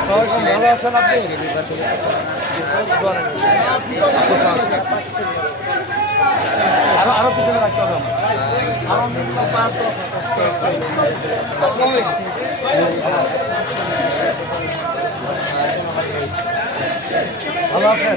ভালো আছেন আপনি আরও ভালো আছেন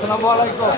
আসসালামু আলাইকুম।